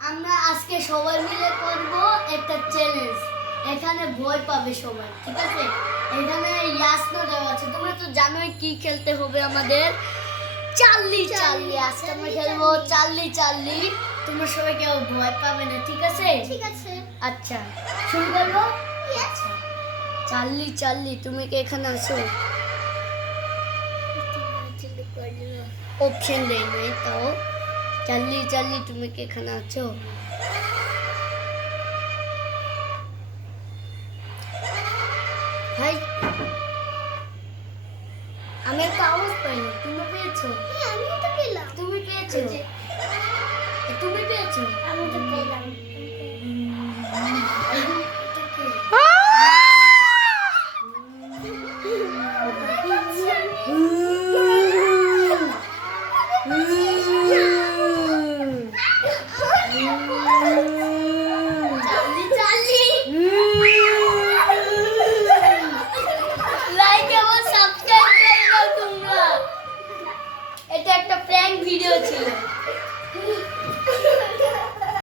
আমরা আজকে সবাই মিলে করব একটা চ্যালেঞ্জ। এখানে ভয় পাবে সবাই, ঠিক আছে? এখানে ইয়াসনা দেওয়া আছে। তোমরা তো জানোই কি খেলতে হবে আমাদের। চাল্লি চাল্লি আজকে আমরা খেলবো চাল্লি চাল্লি। তোমরা সবাই কেউ ভয় পাবে না, ঠিক আছে? ঠিক আছে। আচ্ছা, শুরু করবো। আচ্ছা, চাল্লি চাল্লি তুমি কি এখানে আছো? অপশন দেই নাই তাও। চাল্লি চাল্লি তুমি কি এখানে আছো? ভাই, আমি একটা আওয়াজ পাইনি। তুমি পেয়েছো? হ্যাঁ, আমিও তো পেলাম। তুমি পেয়েছো? তুমি পেয়েছো? আমি তো পেলাম। চাল্লি চাল্লি লাইক এবং সাবস্ক্রাইব করে দাও তোমরা। এটা একটা প্র্যাঙ্ক ভিডিও ছিল।